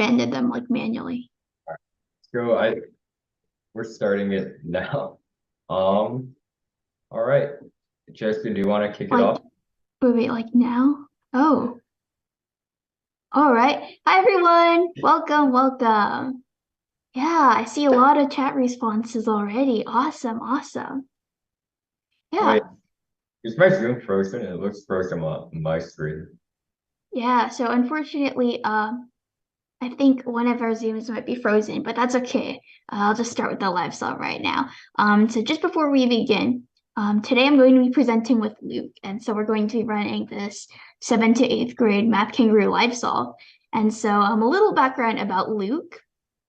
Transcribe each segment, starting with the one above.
expanded them like manually. So we're starting it now. All right. Jesse, do you want to kick it Like, off? wait, like now? Oh, all right. Hi, everyone. Welcome, welcome. Yeah, I see a lot of chat responses already. Awesome, awesome. Wait, Yeah, is my Zoom frozen? It looks frozen on my screen. yeah. So unfortunately, I think one of our Zooms might be frozen, but that's okay. I'll just start with the live song right now. So just before we begin, today I'm going to be presenting with Luke, and so we're going to be running this 7th to 8th grade Math Kangaroo live solve. And so a little background about Luke.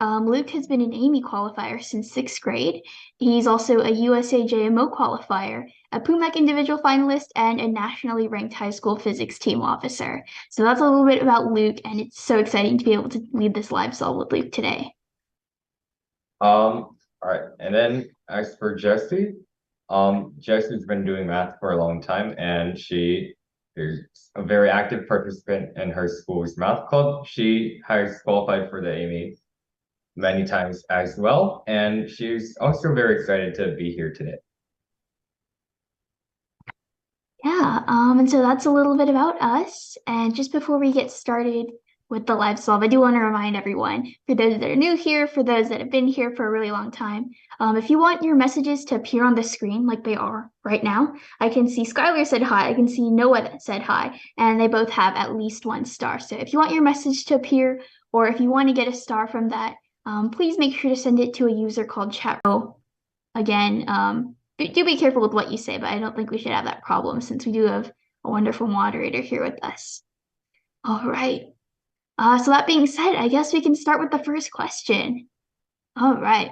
Luke has been an Amy qualifier since 6th grade. He's also a USA JMO qualifier, a PUMAC individual finalist, and a nationally ranked high school physics team officer. So that's a little bit about Luke, and it's so exciting to be able to lead this live solve with Luke today. All right. And then as for Jessie, Jessie's been doing math for a long time, and she is a very active participant in her school's math club. She has qualified for the Amy many times as well, and she's also very excited to be here today. Yeah, and so that's a little bit about us. And just before we get started with the live solve, I do want to remind everyone, for those that are new here, for those that have been here for a really long time, if you want your messages to appear on the screen like they are right now, I can see Skylar said hi, I can see Noah that said hi, and they both have at least 1 star. So if you want your message to appear, or if you want to get a star from that, please make sure to send it to a user called chat. Again, do be careful with what you say, but I don't think we should have that problem since we do have a wonderful moderator here with us. All right. So that being said, I guess we can start with the first question. All right.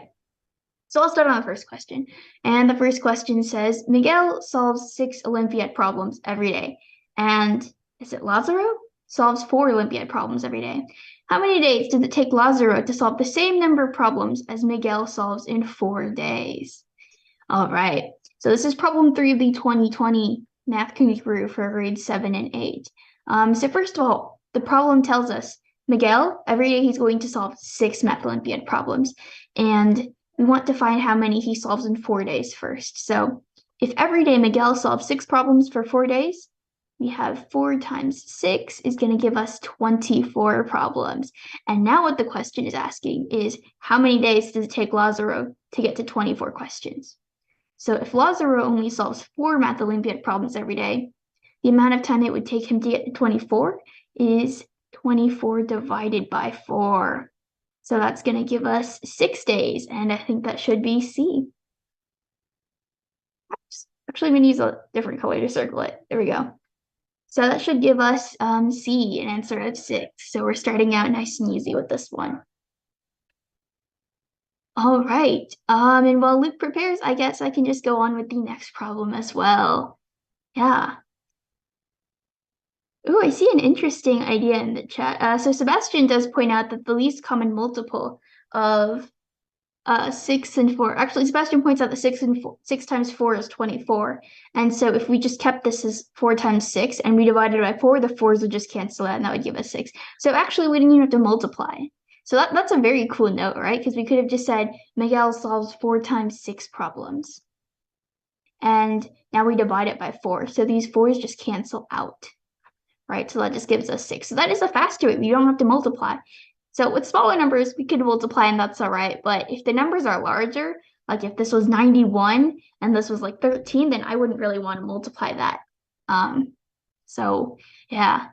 So I'll start on the first question. And the first question says, Miguel solves 6 Olympiad problems every day. And is it Lazaro? Solves 4 Olympiad problems every day. How many days does it take Lazaro to solve the same number of problems as Miguel solves in 4 days? All right. So this is problem 3 of the 2020 Math Kangaroo for grades 7 and 8. So first of all, the problem tells us Miguel, every day he's going to solve 6 Math Olympiad problems. And we want to find how many he solves in 4 days first. So if every day Miguel solves 6 problems for 4 days, we have 4 times 6 is going to give us 24 problems. And now what the question is asking is how many days does it take Lazaro to get to 24 questions? So if Lazaro only solves 4 Math Olympiad problems every day, the amount of time it would take him to get to 24 is 24 divided by 4. So that's going to give us 6 days, and I think that should be C. Actually, I'm going to use a different color to circle it. There we go. So that should give us C, an answer of 6. So we're starting out nice and easy with this one. All right. And while Luke prepares, I guess I can just go on with the next problem as well. Yeah. Oh, I see an interesting idea in the chat. So Sebastian does point out that the least common multiple of 6 and 4. Actually, Sebastian points out that 6 times 4 is 24. And so if we just kept this as 4 times 6 and we divided it by 4, the 4s would just cancel out and that would give us 6. So actually, we didn't even have to multiply. So that's a very cool note, right? Because we could have just said Miguel solves 4 times 6 problems. And now we divide it by 4. So these 4s just cancel out. Right, so that just gives us 6. So that is a faster way. We don't have to multiply. So with smaller numbers, we could multiply and that's all right. But if the numbers are larger, like if this was 91 and this was like 13, then I wouldn't really want to multiply that. So yeah,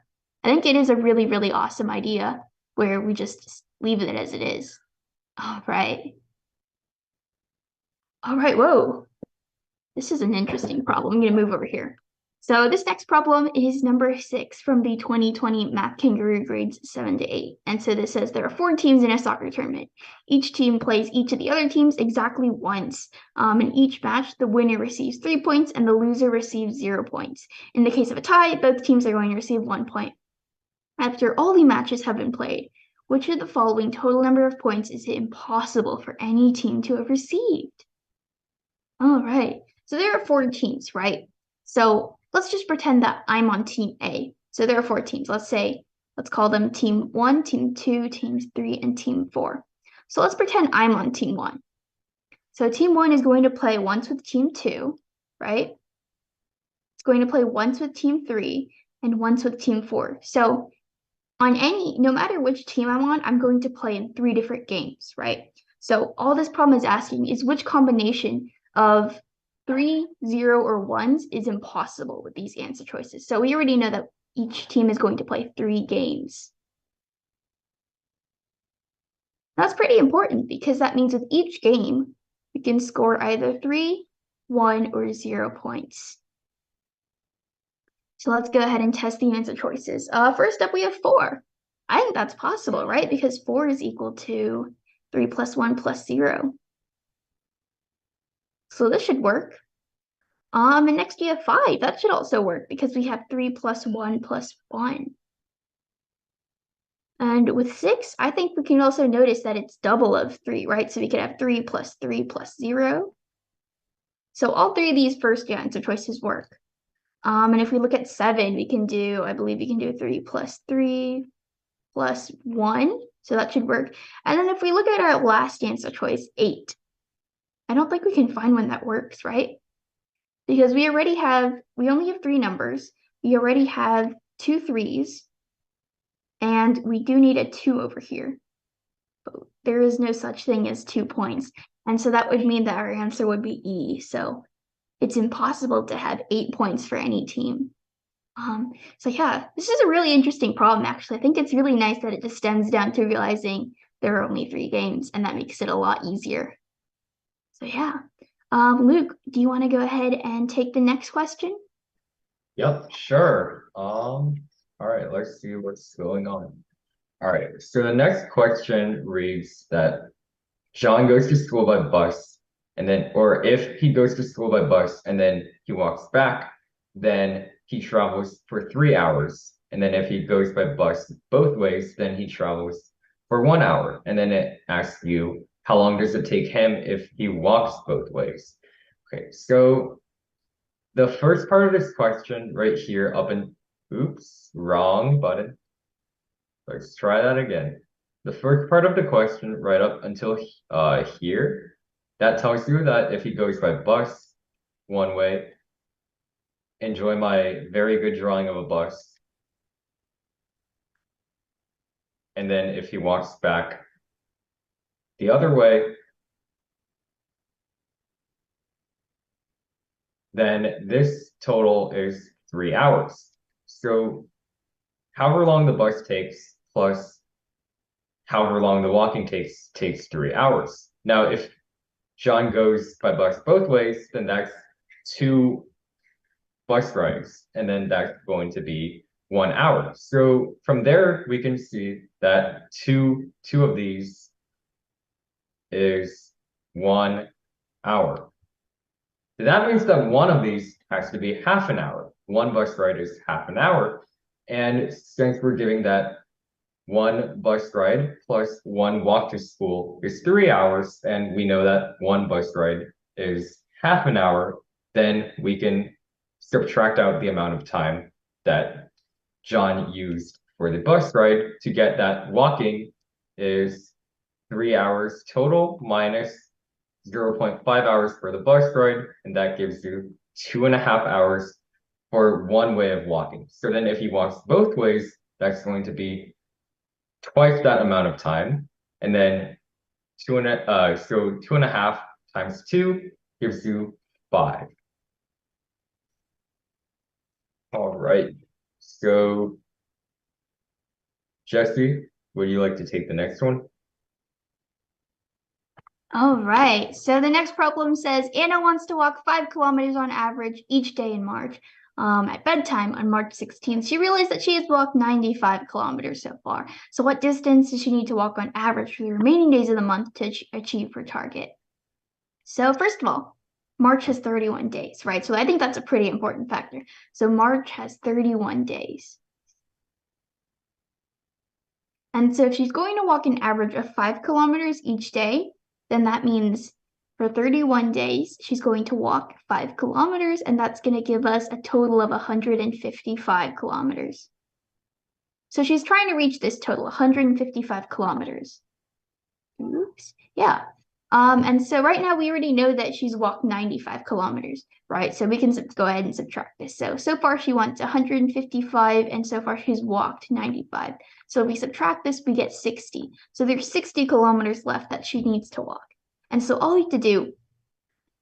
I think it is a really, really awesome idea where we just leave it as it is. All right. All right, whoa. This is an interesting problem. I'm going to move over here. So this next problem is number 6 from the 2020 Math Kangaroo grades 7 to 8. And so this says there are 4 teams in a soccer tournament. Each team plays each of the other teams exactly once. In each match, the winner receives 3 points and the loser receives 0 points. In the case of a tie, both teams are going to receive 1 point. After all the matches have been played, which of the following total number of points is it impossible for any team to have received? All right. So there are 4 teams, right? So let's just pretend that I'm on team A. So there are 4 teams. Let's say Let's call them team 1, team 2, team 3, and team 4. So let's pretend I'm on team 1. So team 1 is going to play once with team 2, right? It's going to play once with team 3 and once with team 4. So no matter which team I'm on, I'm going to play in 3 different games, right? So all this problem is asking is which combination of 3, 0, or 1s is impossible with these answer choices. So we already know that each team is going to play 3 games. That's pretty important because that means with each game, we can score either 3, 1, or 0 points. So let's go ahead and test the answer choices. First up, we have 4. I think that's possible, right? Because 4 is equal to 3 plus 1 plus 0. So this should work. And next we have 5. That should also work because we have 3 plus 1 plus 1. And with 6, I think we can also notice that it's double of 3, right? So we could have 3 plus 0. So all 3 of these first answer choices work. And if we look at 7, I believe we can do 3 plus 3 plus 1. So that should work. And then if we look at our last answer choice, 8, I don't think we can find one that works, right? Because we only have 3 numbers. We already have 2 3s, and we do need a 2 over here. But there is no such thing as 2 points. And so that would mean that our answer would be E. So it's impossible to have 8 points for any team. So yeah, this is a really interesting problem, actually. I think it's really nice that it just stems down to realizing there are only 3 games, and that makes it a lot easier. So yeah. Luke, do you want to go ahead and take the next question? Yep, sure. All right, let's see what's going on. All right, so the next question reads that John goes to school by bus, or if he goes to school by bus and then he walks back, then he travels for 3 hours. And then if he goes by bus both ways, then he travels for 1 hour. And then it asks you, how long does it take him if he walks both ways? Okay, so the first part of this question right here oops, wrong button. Let's try that again. The first part of the question right up until here, that tells you that if he goes by bus one way, enjoy my very good drawing of a bus. And then if he walks back the other way, then this total is 3 hours. So however long the bus takes plus however long the walking takes 3 hours. Now, if John goes by bus both ways, then that's 2 bus rides, and then that's going to be 1 hour. So from there, we can see that two of these is 1 hour. That means that one of these has to be half an hour. One bus ride is half an hour. And since we're giving that one bus ride plus one walk to school is 3 hours, and we know that one bus ride is half an hour, then we can subtract out the amount of time that John used for the bus ride to get that walking is 3 hours total minus 0.5 hours for the bus ride, and that gives you 2.5 hours for one way of walking. So then if he walks both ways, that's going to be twice that amount of time. And then 2.5 times 2 gives you 5. All right. So Jesse, would you like to take the next one? All right. So the next problem says Anna wants to walk 5 kilometers on average each day in March. At bedtime on March 16th, she realized that she has walked 95 kilometers so far. So what distance does she need to walk on average for the remaining days of the month to achieve her target? So first of all, March has 31 days, right? So I think that's a pretty important factor. So March has 31 days. And so if she's going to walk an average of 5 kilometers each day, then that means for 31 days, she's going to walk 5 kilometers, and that's going to give us a total of 155 kilometers. So she's trying to reach this total, 155 kilometers. Oops. Yeah. And so right now we already know that she's walked 95 kilometers, right? So we can go ahead and subtract this. So far she went 155, and so far she's walked 95. So if we subtract this, we get 60. So there's 60 kilometers left that she needs to walk. And so all we have to do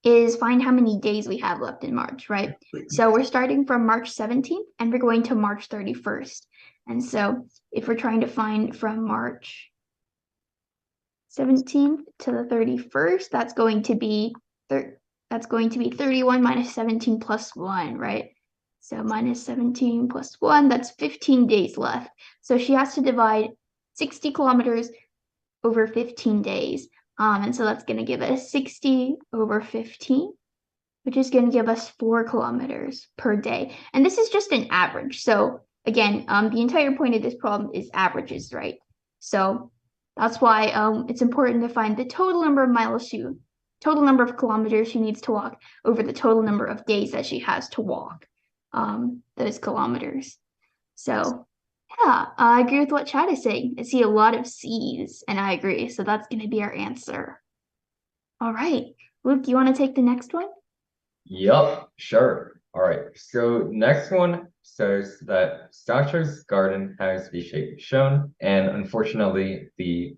is find how many days we have left in March, right? So we're starting from March 17th and we're going to March 31st. And so if we're trying to find from March 17th to the 31st, that's going to be 31 minus 17 plus 1, right? So minus 17 plus 1, that's 15 days left. So she has to divide 60 kilometers over 15 days. And so that's going to give us 60 over 15, which is going to give us 4 kilometers per day. And this is just an average. So again, the entire point of this problem is averages, right? So that's why it's important to find the total number of kilometers she needs to walk over the total number of days that she has to walk those kilometers. So yeah, I agree with what Chad is saying. I see a lot of C's, and I agree. So that's going to be our answer. All right. Luke, you want to take the next one? Yup, sure. All right. So next one says that Sasha's garden has the shape shown, and unfortunately, the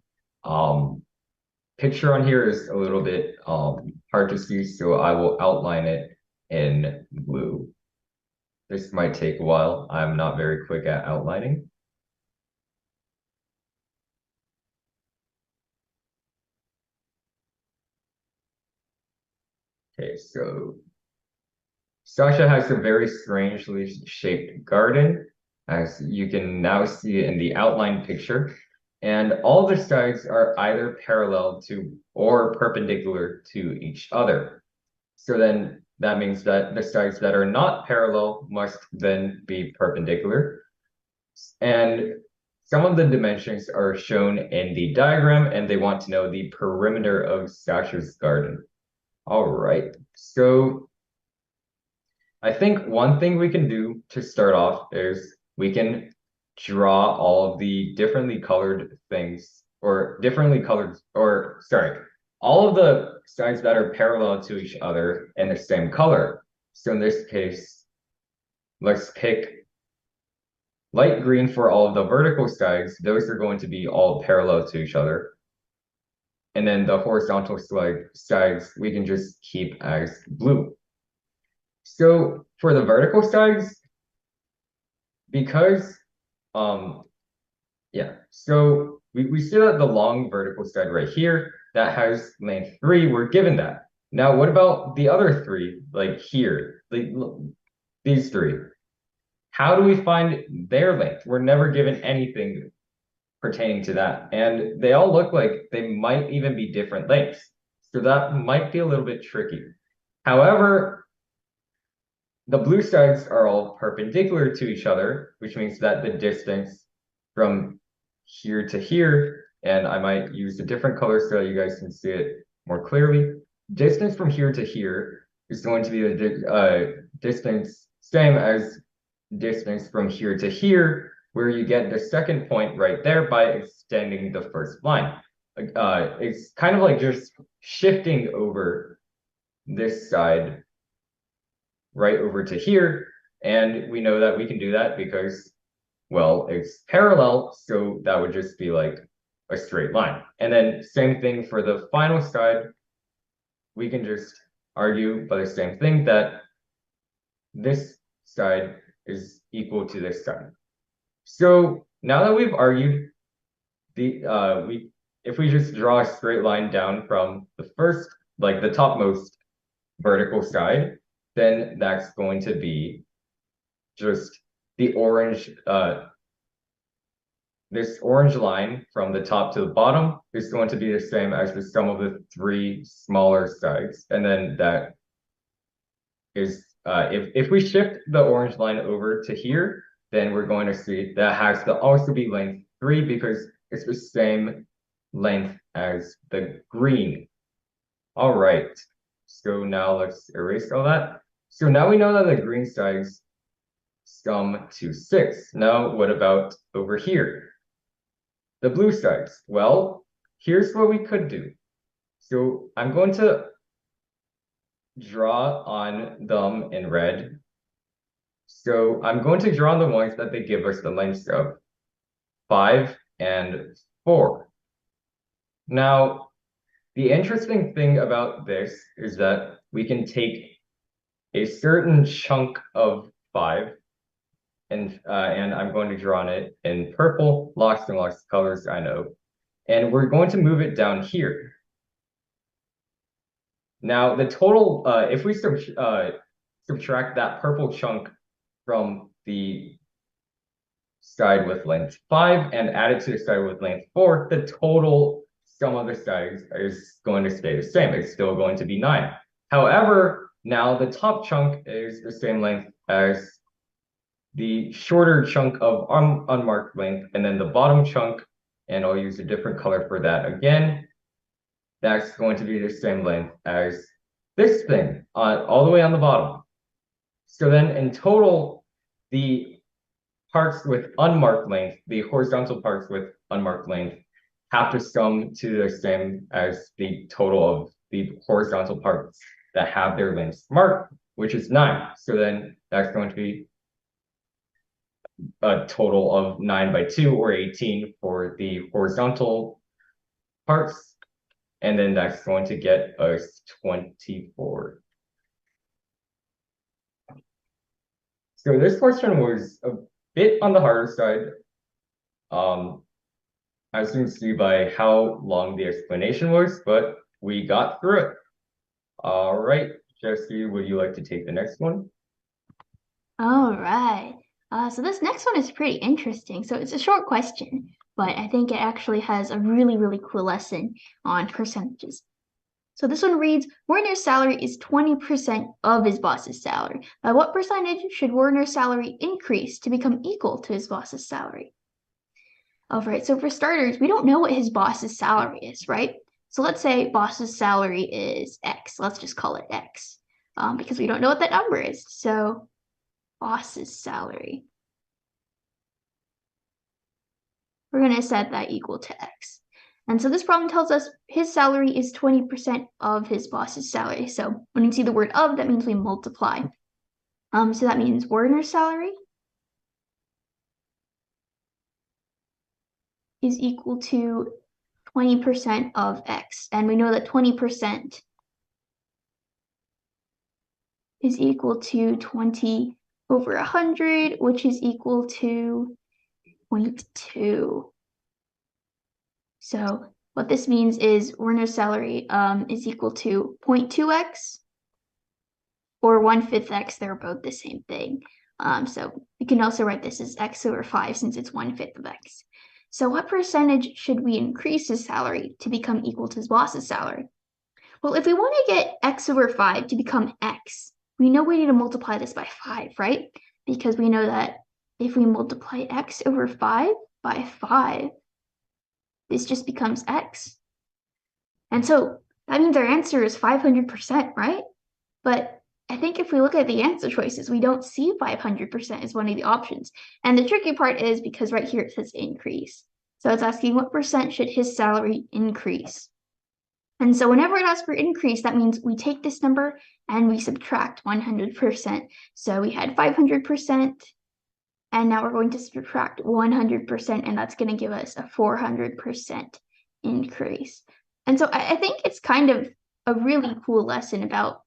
picture on here is a little bit hard to see, so I will outline it in blue. This might take a while. I'm not very quick at outlining. Okay, so Sasha has a very strangely shaped garden, as you can now see in the outline picture. And all the sides are either parallel to or perpendicular to each other. So then that means that the sides that are not parallel must then be perpendicular. And some of the dimensions are shown in the diagram, and they want to know the perimeter of Sasha's garden. All right, so I think one thing we can do to start off is we can draw all of the differently colored things, or differently colored, or sorry, all of the sides that are parallel to each other in the same color. So in this case, let's pick light green for all of the vertical sides. Those are going to be all parallel to each other. And then the horizontal sides, we can just keep as blue. So for the vertical sides, because yeah, so we see that the long vertical side right here that has length 3, we're given that. Now what about the other 3, like here, like these 3? How do we find their length? We're never given anything pertaining to that, and they all look like they might even be different lengths, so that might be a little bit tricky. However, the blue sides are all perpendicular to each other, which means that the distance from here to here, and I might use a different color so that you guys can see it more clearly. Distance from here to here is going to be the distance same as distance from here to here, where you get the second point right there by extending the first line. It's kind of like just shifting over this side right over to here. And we know that we can do that because, well, it's parallel. So that would just be like a straight line. And then same thing for the final side. We can just argue by the same thing that this side is equal to this side. So now that we've argued if we just draw a straight line down from the first, like the topmost vertical side, then that's going to be just the orange, this orange line from the top to the bottom is going to be the same as the sum of the 3 smaller sides. And then that is, if we shift the orange line over to here, then we're going to see that has to also be length 3 because it's the same length as the green. All right, so now let's erase all that. So now we know that the green sides sum to 6. Now, what about over here? The blue sides. Well, here's what we could do. So I'm going to draw on them in red. So I'm going to draw on the ones that they give us the lengths of 5 and 4. Now, the interesting thing about this is that we can take a certain chunk of 5, and I'm going to draw on it in purple, lots and lots of colors, I know. And we're going to move it down here. Now, the total, if we subtract that purple chunk from the side with length 5 and add it to the side with length 4, the total sum of the sides is going to stay the same. It's still going to be 9. However, now the top chunk is the same length as the shorter chunk of unmarked length, and then the bottom chunk, and I'll use a different color for that again, that's going to be the same length as this thing all the way on the bottom. So then in total, the parts with unmarked length, the horizontal parts with unmarked length, have to sum to the same as the total of the horizontal parts that have their lengths marked, which is 9. So then that's going to be a total of 9 by 2, or 18 for the horizontal parts. And then that's going to get us 24. So this question was a bit on the harder side, as you can see by how long the explanation was, but we got through it. All right, Jesse, would you like to take the next one? All right. So this next one is pretty interesting. So it's a short question, but I think it actually has a really, really cool lesson on percentages. So this one reads, Werner's salary is 20% of his boss's salary. By what percentage should Werner's salary increase to become equal to his boss's salary? All right, so for starters, we don't know what his boss's salary is, right? So let's say boss's salary is X. Let's just call it X because we don't know what that number is. So boss's salary. We're going to set that equal to X. And so this problem tells us his salary is 20% of his boss's salary. So when you see the word of, that means we multiply. So that means Werner's salary is equal to 20% of X. And we know that 20% is equal to 20 over 100, which is equal to 0.2. So what this means is Werner's salary is equal to 0.2x or 1/5 x. They're both the same thing. So we can also write this as x over 5 since it's 1/5 of x. So what percentage should we increase his salary to become equal to his boss's salary? Well, if we want to get x over 5 to become x, we know we need to multiply this by 5, right? Because we know that if we multiply x over 5 by 5, this just becomes x. And so that means our answer is 500%, right? But I think if we look at the answer choices, we don't see 500% as one of the options. And the tricky part is because right here it says increase. So it's asking what percent should his salary increase? And so whenever it asks for increase, that means we take this number and we subtract 100%. So we had 500%, and now we're going to subtract 100%, and that's going to give us a 400% increase. And so I think it's kind of a really cool lesson about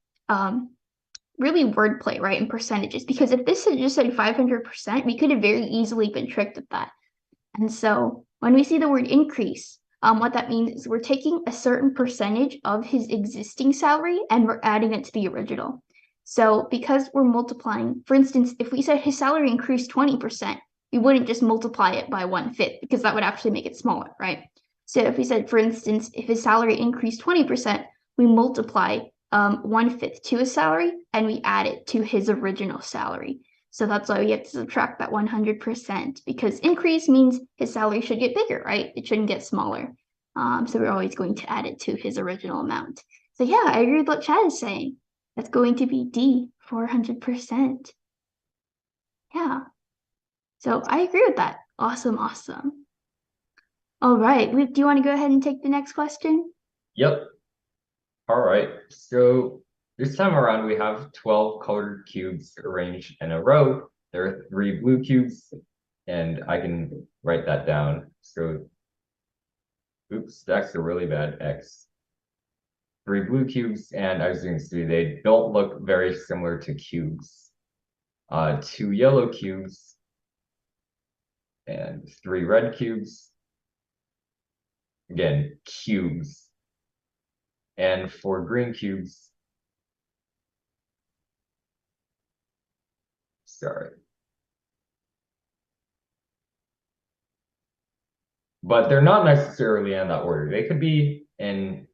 really wordplay, right, and percentages. Because if this had just said 500%, we could have very easily been tricked with that. And so when we see the word increase, what that means is we're taking a certain percentage of his existing salary and we're adding it to the original. So because we're multiplying, for instance, if we said his salary increased 20%, we wouldn't just multiply it by 1/5 because that would actually make it smaller, right? So if we said, for instance, if his salary increased 20%, we multiply 1/5 to his salary and we add it to his original salary. So that's why we have to subtract that 100% because increase means his salary should get bigger, right? It shouldn't get smaller. So we're always going to add it to his original amount. So yeah, I agree with what Chad is saying. That's going to be D, 400%. Yeah. So I agree with that. Awesome, awesome. All right, Luke, do you want to go ahead and take the next question? Yep. All right. So this time around, we have 12 colored cubes arranged in a row. There are 3 blue cubes, and I can write that down. So, oops, that's a really bad X. 3 blue cubes, and as you can see, they don't look very similar to cubes. 2 yellow cubes and 3 red cubes. Again, cubes. And 4 green cubes. Sorry. But they're not necessarily in that order. They could be in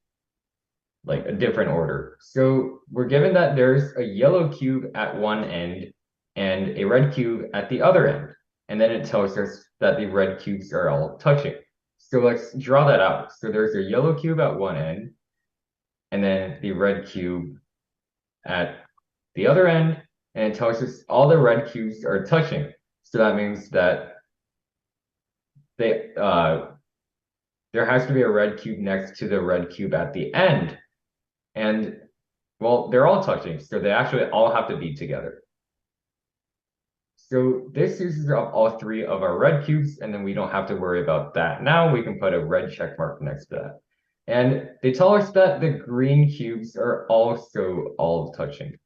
like a different order. So we're given that there's a yellow cube at one end and a red cube at the other end. And then it tells us that the red cubes are all touching. So let's draw that out. So there's a yellow cube at one end, and then the red cube at the other end, and it tells us all the red cubes are touching. So that means that they there has to be a red cube next to the red cube at the end. And well, they're all touching, so they actually all have to be together. So this uses up all 3 of our red cubes, and then we don't have to worry about that. Now we can put a red check mark next to that. And they tell us that the green cubes are also all touching.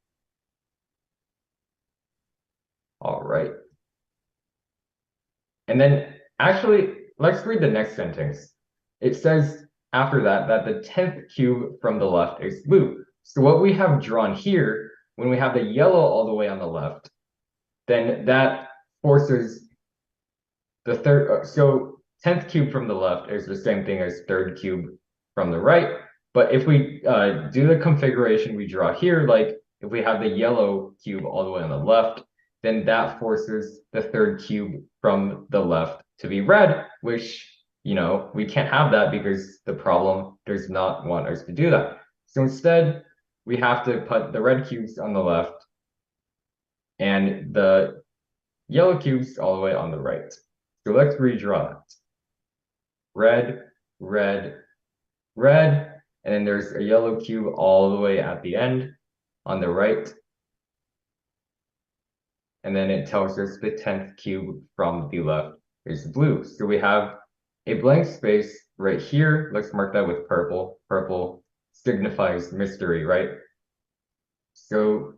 All right. And then actually, let's read the next sentence. It says after that, that the 10th cube from the left is blue. So what we have drawn here, when we have the yellow all the way on the left, then that forces the third, so 10th cube from the left is the same thing as third cube from the right. But if we do the configuration we draw here, like if we have the yellow cube all the way on the left, then that forces the third cube from the left to be red, which, we can't have that because the problem does not want us to do that. So instead, we have to put the red cubes on the left and the yellow cubes all the way on the right. So let's redraw that. Red, red, red, and then there's a yellow cube all the way at the end on the right. And then it tells us the 10th cube from the left is blue. So we have a blank space right here. Let's mark that with purple. Purple signifies mystery, right? So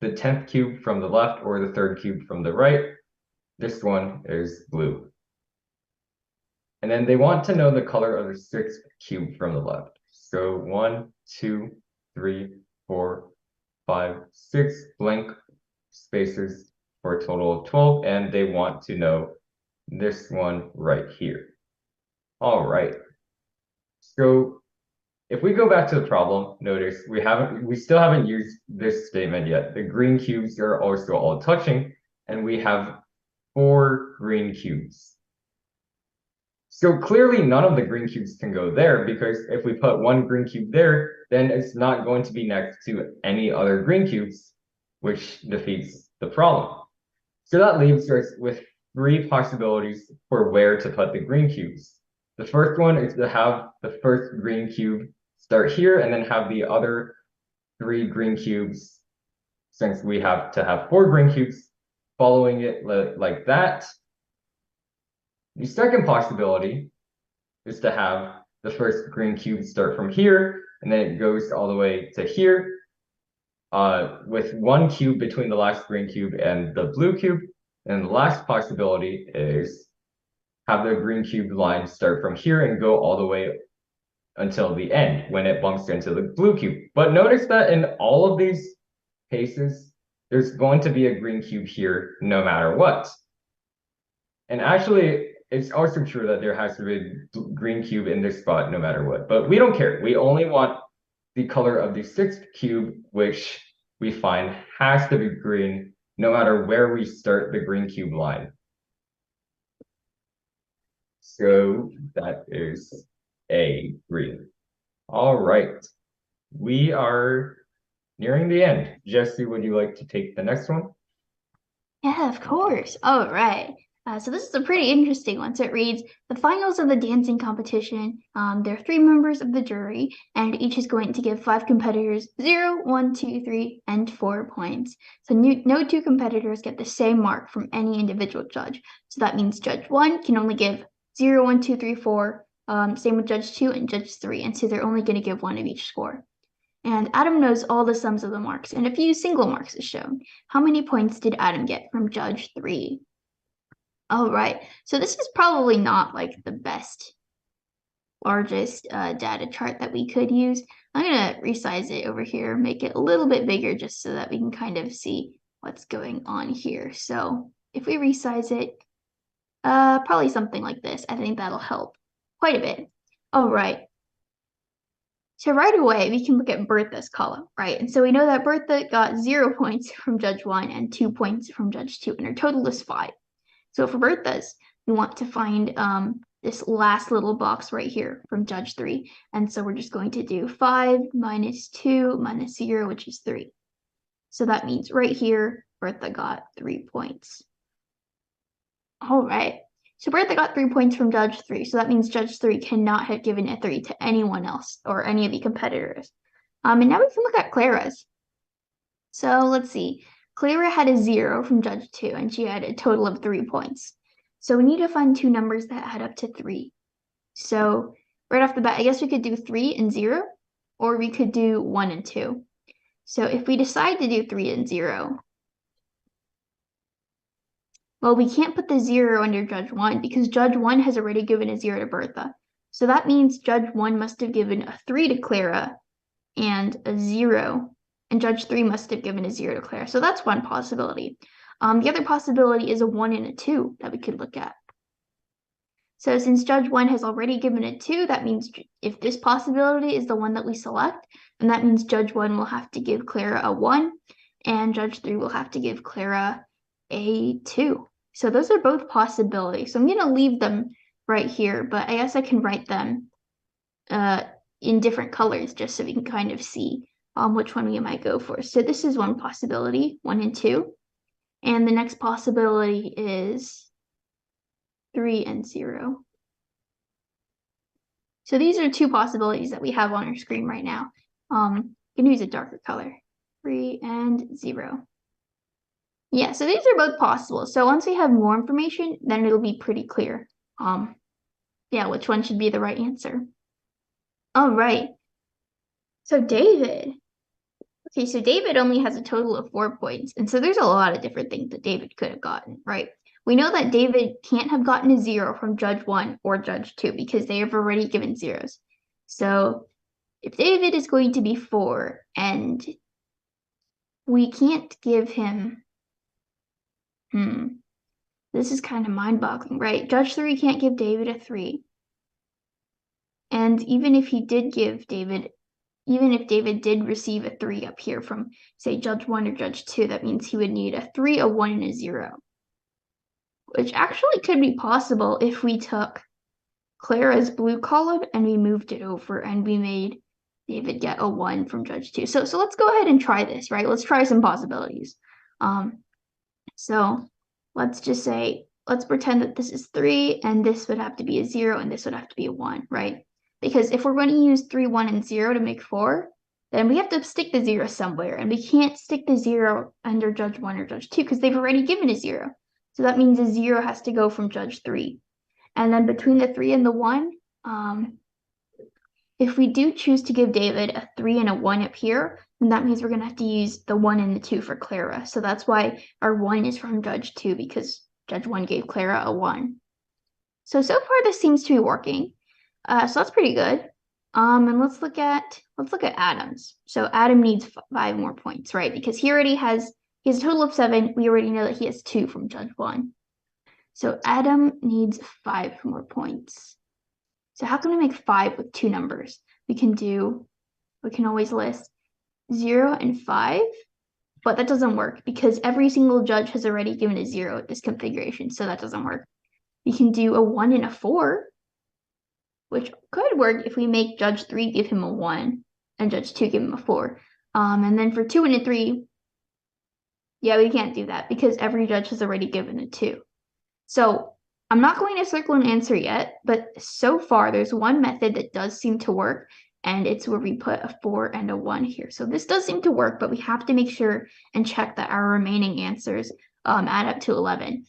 the 10th cube from the left or the third cube from the right, this one is blue. And then they want to know the color of the 6th cube from the left. So 1, 2, 3, 4, 5, 6 blank spaces for a total of 12, and they want to know this one right here. All right. So if we go back to the problem, notice we still haven't used this statement yet. The green cubes are also all touching, and we have 4 green cubes. So clearly none of the green cubes can go there because if we put 1 green cube there, then it's not going to be next to any other green cubes, which defeats the problem. So that leaves us with 3 possibilities for where to put the green cubes. The first one is to have the first green cube start here and then have the other 3 green cubes, since we have to have 4 green cubes, following it like that. The second possibility is to have the first green cube start from here, and then it goes all the way to here, with 1 cube between the last green cube and the blue cube. And the last possibility is have the green cube line start from here and go all the way until the end when it bumps into the blue cube. But notice that in all of these cases, there's going to be a green cube here no matter what. And actually, it's also true that there has to be a green cube in this spot no matter what. But we don't care. We only want the color of the 6th cube, which we find has to be green no matter where we start the green cube line. So that is A, green. All right. We are nearing the end. Jesse, would you like to take the next one? Yeah, of course. All right. So this is a pretty interesting one. So it reads, the finals of the dancing competition. There are three members of the jury, and each is going to give five competitors 0, 1, 2, 3, and 4 points. So no two competitors get the same mark from any individual judge. So that means judge one can only give 0, 1, 2, 3, 4. Same with judge two and judge three. And so they're only going to give one of each score. And Adam knows all the sums of the marks, and a few single marks is shown. How many points did Adam get from Judge 3? All right, so this is probably not like the best, largest data chart that we could use. I'm gonna resize it over here, make it a little bit bigger just so that we can kind of see what's going on here. So if we resize it, probably something like this, I think that'll help quite a bit. All right, so right away, we can look at Bertha's column, right? And so we know that Bertha got 0 points from Judge 1 and 2 points from Judge 2, and her total is 5. So for Bertha's, we want to find this last little box right here from Judge 3. And so we're just going to do 5 minus 2 minus 0, which is 3. So that means right here, Bertha got 3 points. All right. So Bertha got 3 points from Judge 3. So that means Judge 3 cannot have given a 3 to anyone else or any of the competitors. And now we can look at Clara's. So let's see. Clara had a 0 from Judge 2, and she had a total of 3 points. So we need to find two numbers that add up to 3. So right off the bat, I guess we could do 3 and 0, or we could do 1 and 2. So if we decide to do 3 and 0, well, we can't put the 0 under Judge 1 because Judge 1 has already given a 0 to Bertha. So that means Judge 1 must have given a 3 to Clara and a 0, and Judge 3 must have given a 0 to Clara. So that's one possibility. The other possibility is a 1 and a 2 that we could look at. So since Judge 1 has already given a 2, that means if this possibility is the one that we select, then that means Judge 1 will have to give Clara a 1, and Judge 3 will have to give Clara a 2. So those are both possibilities. So I'm going to leave them right here, but I guess I can write them in different colors just so we can kind of see which one we might go for. So this is one possibility, 1 and 2. And the next possibility is 3 and 0. So these are two possibilities that we have on our screen right now. I'm going to use a darker color, 3 and 0. Yeah, so these are both possible. So once we have more information, then it'll be pretty clear. Yeah, which one should be the right answer. All right. So David. Okay, so David only has a total of 4 points. And so there's a lot of different things that David could have gotten, right? We know that David can't have gotten a 0 from Judge 1 or Judge 2 because they have already given zeros. So if David is going to be 4 and we can't give him, this is kind of mind-boggling, right? Judge 3 can't give David a 3. And even if he did give David, even if David did receive a 3 up here from, say, Judge 1 or Judge 2, that means he would need a 3, a 1, and a 0. Which actually could be possible if we took Clara's blue column and we moved it over and we made David get a 1 from Judge 2. So let's go ahead and try this, right? Let's try some possibilities. So let's just say, let's pretend that this is 3 and this would have to be a 0 and this would have to be a 1, right? Because if we're going to use 3, 1, and 0 to make 4, then we have to stick the 0 somewhere. And we can't stick the 0 under Judge 1 or Judge 2 because they've already given a 0. So that means a 0 has to go from Judge 3. And then between the 3 and the 1, if we do choose to give David a 3 and a 1 up here, then that means we're going to have to use the 1 and the 2 for Clara. So that's why our 1 is from Judge 2 because Judge 1 gave Clara a 1. So far this seems to be working. So that's pretty good. And let's look at Adam's. So Adam needs 5 more points, right? Because he has a total of 7. We already know that he has 2 from Judge 1. So Adam needs 5 more points. So how can we make 5 with 2 numbers? We can always list 0 and 5, but that doesn't work because every single judge has already given a 0 at this configuration, so that doesn't work. We can do a 1 and a 4, which could work if we make Judge 3 give him a 1 and Judge 2 give him a 4. And then for 2 and a 3, Yeah, we can't do that because every judge has already given a 2. So I'm not going to circle an answer yet, but so far there's one method that does seem to work, and it's where we put a 4 and a 1 here. So this does seem to work, but we have to make sure and check that our remaining answers add up to 11.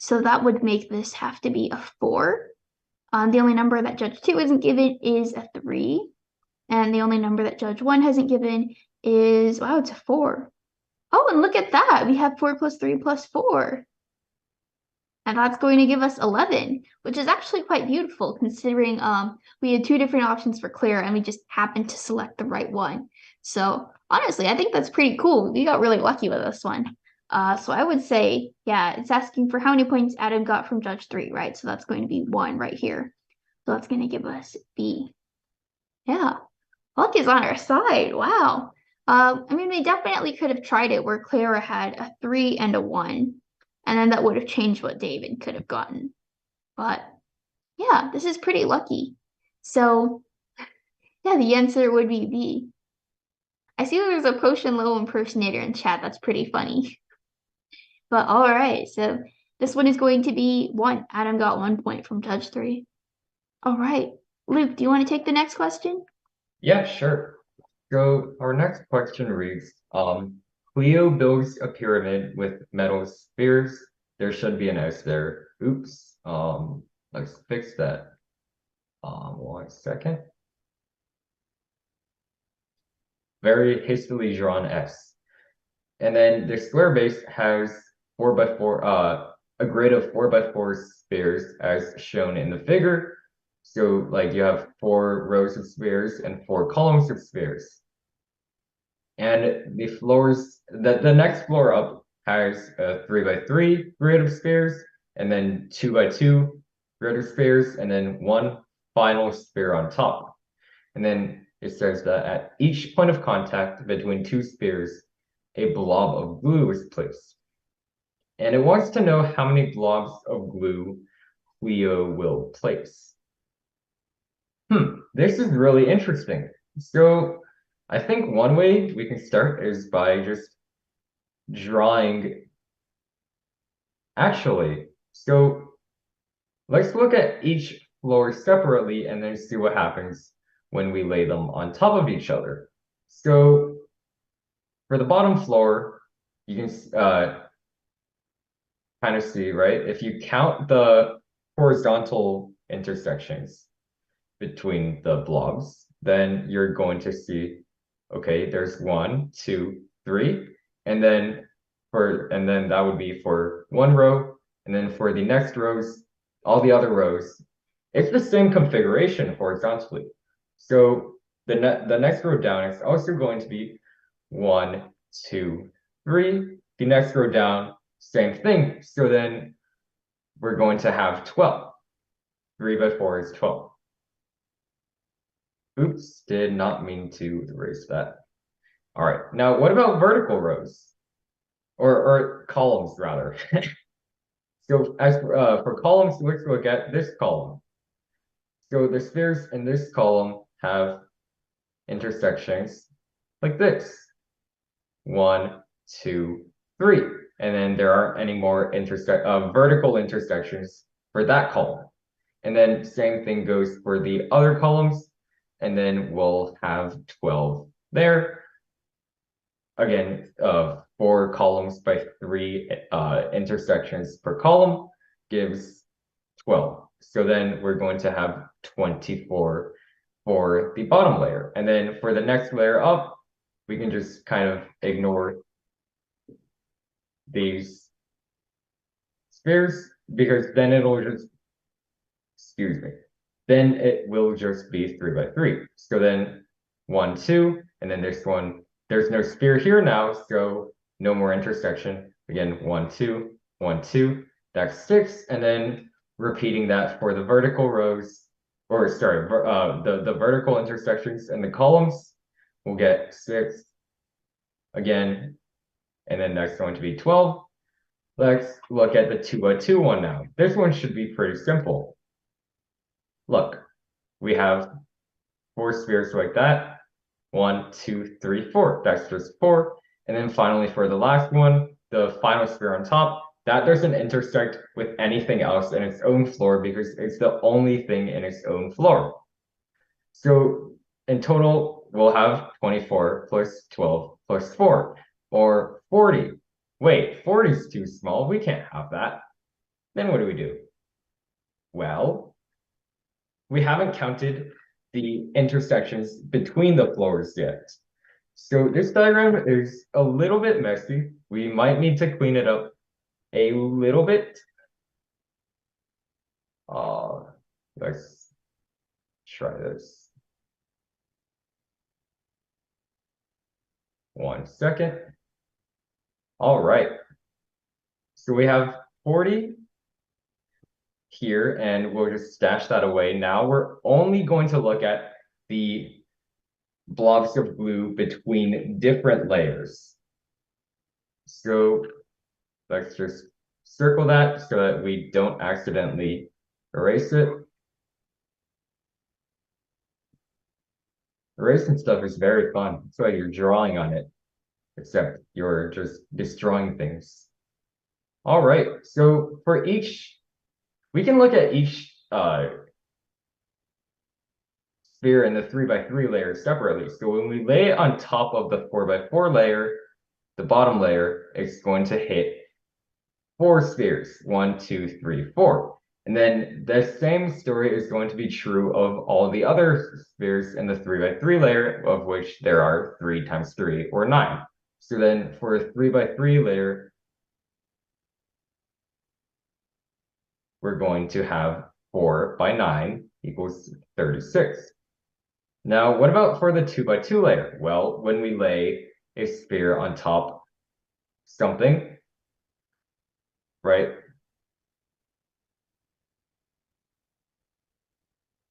So that would make this have to be a 4. The only number that Judge 2 isn't given is a 3. And the only number that Judge 1 hasn't given is, wow, it's a 4. Oh, and look at that. We have 4 plus 3 plus 4. And that's going to give us 11, which is actually quite beautiful considering we had 2 different options for clear and we just happened to select the right one. So honestly, I think that's pretty cool. We got really lucky with this one. So I would say, yeah, it's asking for how many points Adam got from Judge 3, right? So that's going to be 1 right here. So that's going to give us B. Yeah, luck is on our side. Wow. I mean, we definitely could have tried it where Clara had a 3 and a 1, and then that would have changed what David could have gotten. But yeah, this is pretty lucky. So yeah, the answer would be B. I see there's a Po-Shen little impersonator in chat. That's pretty funny. But all right, so this one is going to be 1. Adam got 1 point from Judge 3. All right, Luke, do you want to take the next question? Yeah, sure. So our next question reads, Cleo builds a pyramid with metal spheres. There should be an S there. Oops. Let's fix that. 1 second. Very hastily drawn S. And then the square base has 4 by 4, a grid of 4 by 4 spheres as shown in the figure. So like you have 4 rows of spheres and 4 columns of spheres. And the next floor up has a 3 by 3 grid of spheres, and then 2 by 2 grid of spheres, and then one final sphere on top. And then it says that at each point of contact between 2 spheres, a blob of glue is placed. And it wants to know how many blobs of glue Cleo will place. This is really interesting. So I think one way we can start is by just drawing. Actually, so let's look at each floor separately and then see what happens when we lay them on top of each other. So for the bottom floor, you can kind of see, right? If you count the horizontal intersections between the blobs, then you're going to see, okay, there's 1, 2, 3, and then that would be for one row, and then for the next rows, all the other rows, it's the same configuration horizontally. So the next row down is also going to be 1, 2, 3. The next row down, same thing. So then we're going to have 12. 3 by 4 is 12. Oops, did not mean to erase that. All right, now what about vertical rows? Or columns, rather. So as for columns, let's look at this column. So the spheres in this column have intersections like this. 1, 2, 3. And then there aren't any more vertical intersections for that column. And then same thing goes for the other columns. And then we'll have 12 there. Again, 4 columns by 3 intersections per column gives 12. So then we're going to have 24 for the bottom layer. And then for the next layer up, we can just kind of ignore these spheres because then it'll just, excuse me, then it will just be 3 by 3. So then 1, 2, and then this one, there's no sphere here now, so no more intersection. Again, 1, 2, 1, 2, that's 6, and then repeating that for the vertical rows, or sorry, the vertical intersections and the columns, we'll get 6 again, and then that's going to be 12. Let's look at the 2 by 2 one now. This one should be pretty simple. Look, we have 4 spheres like that. 1, 2, 3, 4. That's just 4. And then finally for the last one, the final sphere on top, that doesn't intersect with anything else in its own floor because it's the only thing in its own floor. So in total, we'll have 24 plus 12 plus 4, or 40. Wait, 40 is too small. We can't have that. Then what do we do? Well, we haven't counted the intersections between the floors yet. So this diagram is a little bit messy. We might need to clean it up a little bit. Let's try this. 1 second. All right. So we have 40 here, and we'll just stash that away. Now we're only going to look at the blobs of glue between different layers. So let's just circle that so that we don't accidentally erase it. Erasing stuff is very fun. That's why you're drawing on it, except you're just destroying things. All right, so for each, we can look at each sphere in the 3x3 layer separately. So when we lay it on top of the 4x4 layer, the bottom layer is going to hit 4 spheres, 1, 2, 3, 4. And then the same story is going to be true of all the other spheres in the 3x3 layer, of which there are 3 times 3, or 9. So then for a 3x3 layer, we're going to have 4 by 9 equals 36. Now, what about for the 2x2 layer? Well, when we lay a sphere on top something, right?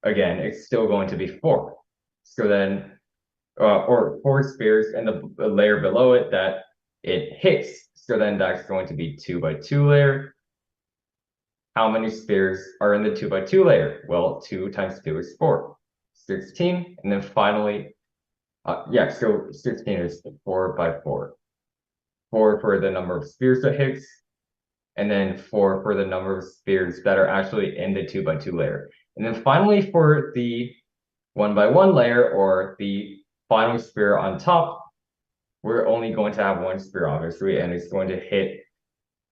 Again, it's still going to be 4. So then, or 4 spheres and the layer below it that it hits. So then that's going to be 2x2 layer. How many spheres are in the 2x2 layer? Well, 2 times 2 is 4. 16. And then finally, yeah, so 16 is 4 by 4. 4 for the number of spheres that hits, and then 4 for the number of spheres that are actually in the 2x2 layer. And then finally for the 1x1 layer, or the final sphere on top, we're only going to have 1 sphere, obviously, and it's going to hit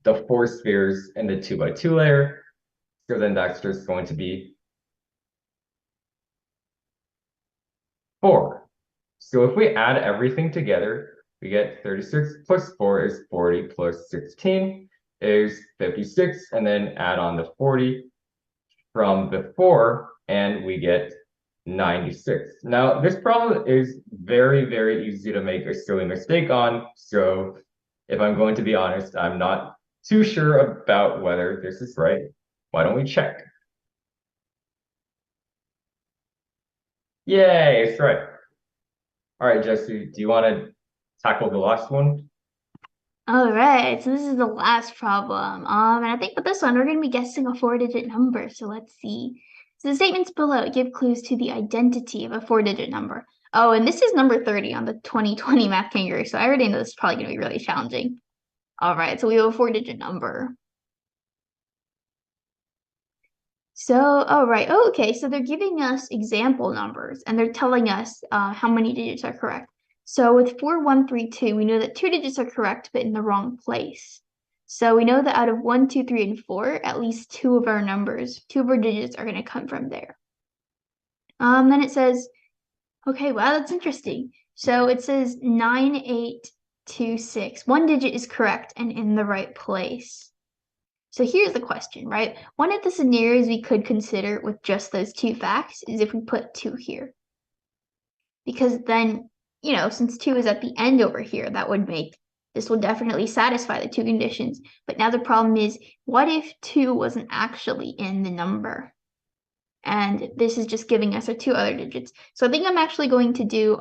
the 4 spheres in the 2x2 layer. So then that's just going to be 4. So if we add everything together, we get 36 plus 4 is 40 plus 16 is 56, and then add on the 40 from before, and we get 96. Now, this problem is very, very easy to make a silly mistake on, so if I'm going to be honest, I'm not too sure about whether this is right. Why don't we check? Yay, it's right. All right, Jesse, do you want to tackle the last one? All right, so this is the last problem. And I think with this one, we're going to be guessing a 4-digit number. So let's see. So the statements below give clues to the identity of a 4-digit number. Oh, and this is number 30 on the 2020 Math Kangaroo. So I already know this is probably going to be really challenging. All right, so we have a 4-digit number. So, all right. Oh, okay. So they're giving us example numbers and they're telling us how many digits are correct. So with 4132, we know that 2 digits are correct, but in the wrong place. So we know that out of 1, 2, 3, and 4, at least 2 of our numbers, 2 of our digits are going to come from there. Then it says, okay, wow, that's interesting. So it says 9826. 1 digit is correct and in the right place. So here's the question, right? One of the scenarios we could consider with just those 2 facts is if we put 2 here. Because then, since 2 is at the end over here, this will definitely satisfy the 2 conditions. But now the problem is, what if 2 wasn't actually in the number? And this is just giving us our 2 other digits. So I think I'm actually going to do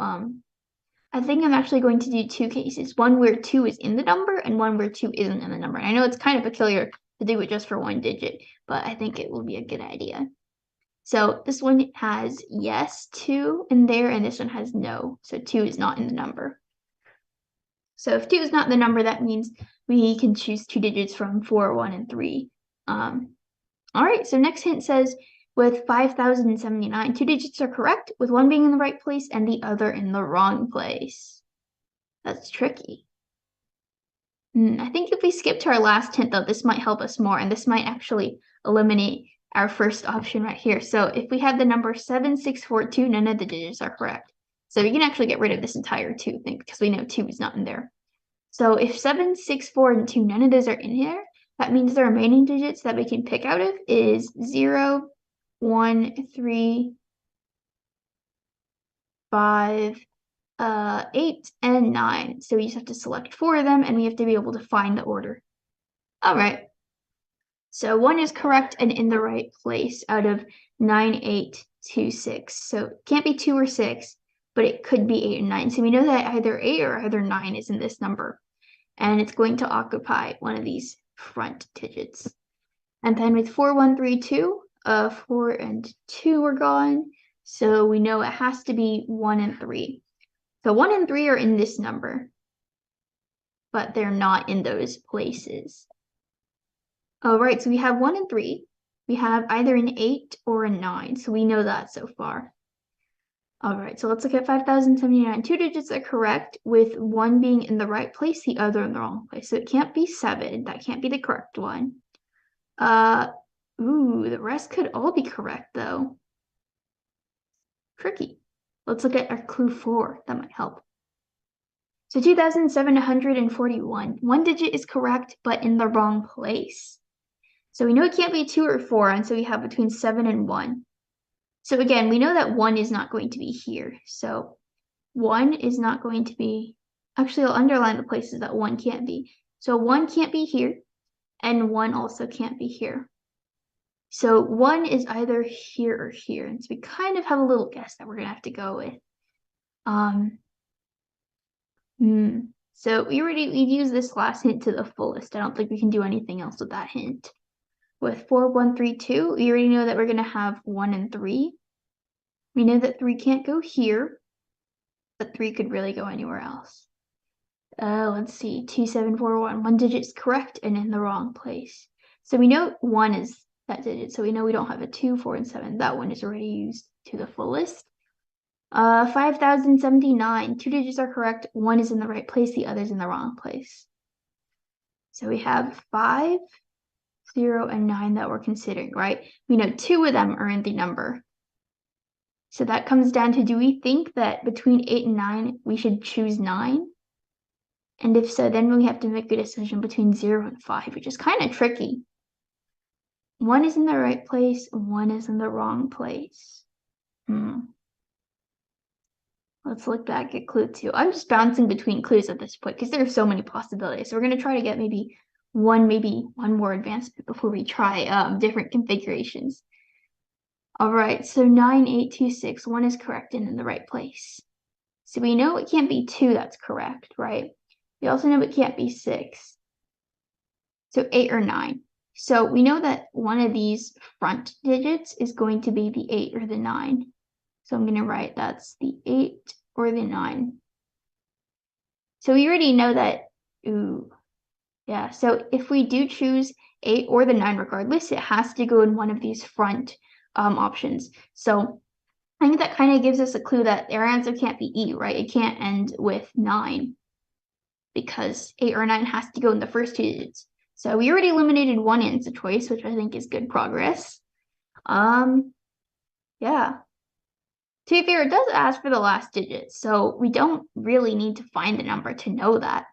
2 cases. One where 2 is in the number and one where 2 isn't in the number. And I know it's kind of peculiar to do it just for 1 digit, but I think it will be a good idea. So this one has yes, 2 in there, and this one has no. So 2 is not in the number. So if 2 is not the number, that means we can choose 2 digits from 4, 1, and 3. All right, so next hint says with 5,079, 2 digits are correct, with one being in the right place and the other in the wrong place. That's tricky. I think if we skip to our last hint, though, this might help us more, and this might actually eliminate our first option right here. So if we have the number 7642, none of the digits are correct. So we can actually get rid of this entire 2 thing because we know 2 is not in there. So if 7, 6, 4, and 2, none of those are in here, that means the remaining digits that we can pick out of is 0, 1, 3, 5, 8, and 9. So we just have to select 4 of them, and we have to be able to find the order. All right. So 1 is correct and in the right place out of 9, 8, 2, 6. So it can't be 2 or 6, but it could be 8 and 9. So we know that either 8 or either 9 is in this number. And it's going to occupy one of these front digits. And then with 4, 1, 3, 2, 4 and 2 are gone. So we know it has to be 1 and 3. So 1 and 3 are in this number, but they're not in those places. All right, so we have 1 and 3. We have either an 8 or a 9, so we know that so far. All right, so let's look at 5,079. 2 digits are correct, with one being in the right place, the other in the wrong place. So it can't be 7. That can't be the correct one. The rest could all be correct, though. Tricky. Let's look at our clue 4. That might help. So 2,741. One digit is correct, but in the wrong place. So we know it can't be 2 or 4, and so we have between 7 and 1. So again, we know that 1 is not going to be here. So 1 is not going to be, actually I'll underline the places that 1 can't be. So 1 can't be here, and 1 also can't be here. So 1 is either here or here, and so we kind of have a little guess that we're gonna have to go with. So we've used this last hint to the fullest. I don't think we can do anything else with that hint. With 4, 1, 3, 2, we already know that we're gonna have 1 and 3. We know that 3 can't go here, but 3 could really go anywhere else. Let's see, 2, 7, 4, 1. One digit's correct and in the wrong place. So we know 1 is that digit, so we know we don't have a 2, 4, and 7. That one is already used to the fullest. 5,079. 2 digits are correct. 1 is in the right place, the other's in the wrong place. So we have 5, 0, and 9 that we're considering, right? We know 2 of them are in the number. So that comes down to, do we think that between 8 and 9, we should choose 9? And if so, then we have to make a decision between 0 and 5, which is kind of tricky. 1 is in the right place, 1 is in the wrong place. Let's look back at clue 2. I'm just bouncing between clues at this point because there are so many possibilities. So we're going to try to get maybe one more advancement before we try different configurations. All right, so 9, 8, 2, 6. 1 is correct and in the right place. So we know it can't be 2 that's correct, right? We also know it can't be 6. So 8 or 9. So we know that one of these front digits is going to be the 8 or the 9. So I'm going to write that's the 8 or the 9. So we already know that, so if we do choose 8 or the 9 regardless, it has to go in one of these front options. So I think that kind of gives us a clue that our answer can't be E, right? It can't end with 9 because 8 or 9 has to go in the first 2 digits. So we already eliminated one answer choice, which I think is good progress. Yeah. To be fair, it does ask for the last digit, so we don't really need to find the number to know that,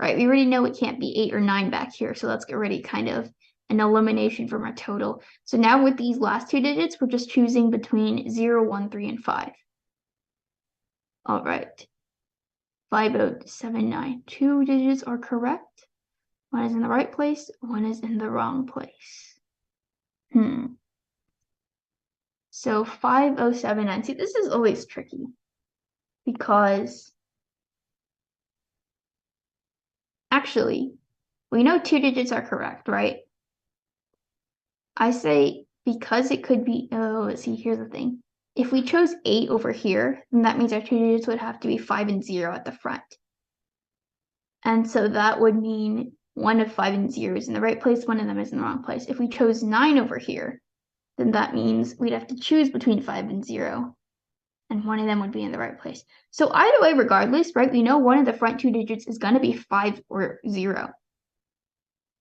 right? We already know it can't be 8 or 9 back here, so that's already kind of an elimination from our total. So now with these last 2 digits, we're just choosing between 0, 1, 3, and 5. All right. 5,079. 2 digits are correct. 1 is in the right place, 1 is in the wrong place. So 5,079. See, this is always tricky because actually, we know 2 digits are correct, right? I say because it could be, let's see, here's the thing. If we chose 8 over here, then that means our 2 digits would have to be 5 and 0 at the front. And so that would mean one of 5 and 0 is in the right place, one of them is in the wrong place. If we chose 9 over here, then that means we'd have to choose between 5 and 0, and one of them would be in the right place. So either way, regardless, right, we know one of the front two digits is going to be 5 or 0.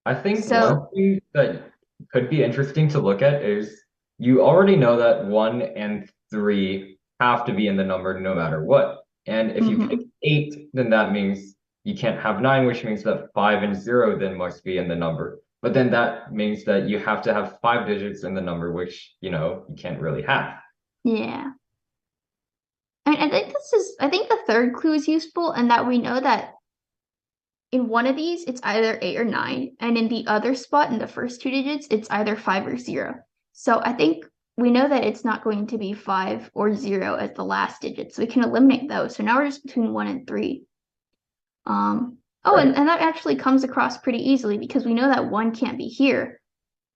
I think one So, thing that could be interesting to look at is you already know that 1 and 3 have to be in the number no matter what. And if you pick mhm. 8, then that means you can't have 9, which means that 5 and 0 then must be in the number. But then that means that you have to have 5 digits in the number, which, you can't really have. Yeah. I think I think the third clue is useful and that we know that in one of these, it's either 8 or 9, and in the other spot, in the first two digits, it's either 5 or 0. So I think we know that it's not going to be 5 or 0 as the last digit, so we can eliminate those. So now we're just between 1 and 3. Oh, Right. and that actually comes across pretty easily because we know that 1 can't be here,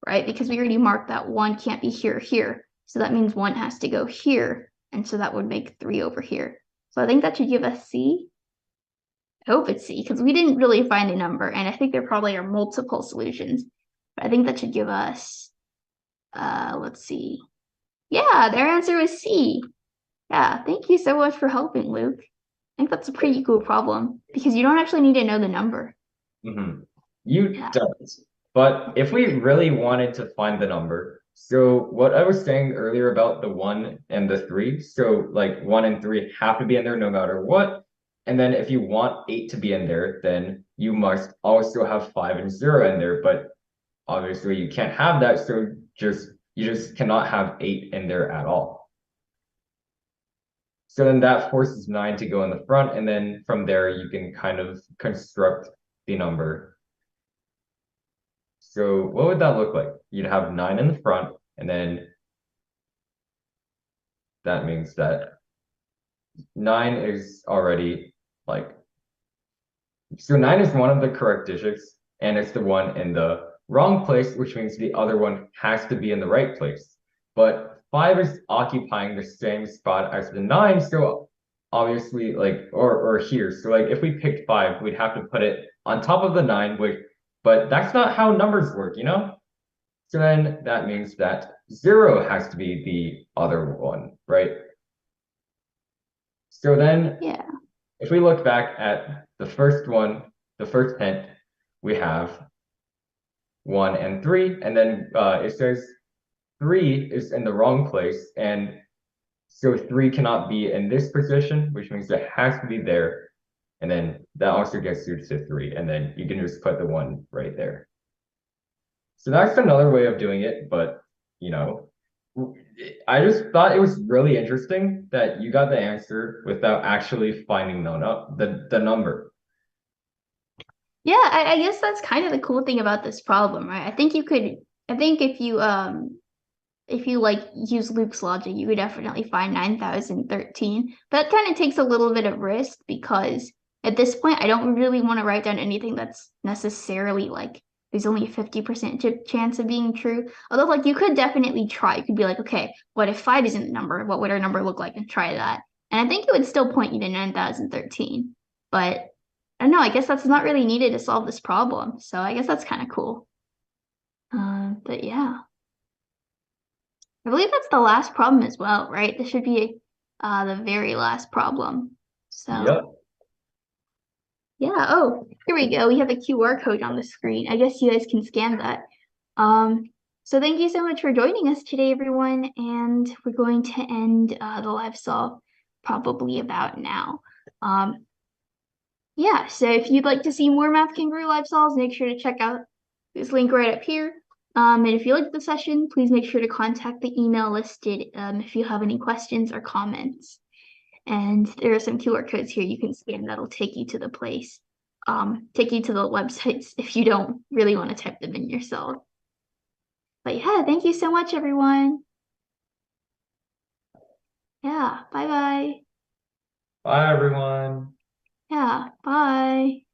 right? Because we already marked that 1 can't be here or here. So that means 1 has to go here, and so that would make 3 over here. So I think that should give us C. I hope it's C because we didn't really find a number, and I think there probably are multiple solutions. But I think that should give us, let's see. Yeah, their answer was C. Yeah, thank you so much for helping, Luke. I think that's a pretty cool problem because you don't actually need to know the number. Hmm. You Yeah. don't. But if we really wanted to find the number, so what I was saying earlier about the 1 and the 3, so like 1 and 3 have to be in there no matter what. And then if you want 8 to be in there, then you must also have 5 and 0 in there. But obviously you can't have that, so you just cannot have 8 in there at all. So then that forces 9 to go in the front, and then from there you can kind of construct the number. So what would that look like? You'd have 9 in the front, and then that means that 9 is already like, so 9 is one of the correct digits, and it's the one in the wrong place, which means the other one has to be in the right place. But 5 is occupying the same spot as the 9, so obviously or here. So like if we picked 5, we'd have to put it on top of the 9, but that's not how numbers work, you know? So then that means that 0 has to be the other one, right? So then Yeah. if we look back at the first one, the first hint, we have 1 and 3, and then it says 3 is in the wrong place, and so 3 cannot be in this position, which means it has to be there, and then that also gets you to 3, and then you can just put the 1 right there. So that's another way of doing it, but you know, I just thought it was really interesting that you got the answer without actually finding the number. Yeah, I guess that's kind of the cool thing about this problem, right? I think if you like use Luke's logic, you would definitely find 9,013. But that kind of takes a little bit of risk because at this point, I don't really want to write down anything that's necessarily like there's only a 50% chance of being true. Although, like, you could definitely try. You could be like, okay, what if 5 isn't the number? What would our number look like? And try that. And I think it would still point you to 9,013. But I don't know. I guess that's not really needed to solve this problem. So I guess that's kind of cool. But yeah. I believe that's the last problem as well, right? This should be the very last problem. So, Yep. yeah. Oh, here we go. We have a QR code on the screen. I guess you guys can scan that. So thank you so much for joining us today, everyone. And we're going to end the live solve probably about now. Um, yeah, so if you'd like to see more Math Kangaroo live solves, make sure to check out this link right up here. And if you liked the session, please make sure to contact the email listed if you have any questions or comments. And there are some QR codes here you can scan that'll take you to the place, take you to the websites if you don't really want to type them in yourself. But yeah, thank you so much, everyone. Yeah, bye bye. Bye, everyone. Yeah, bye.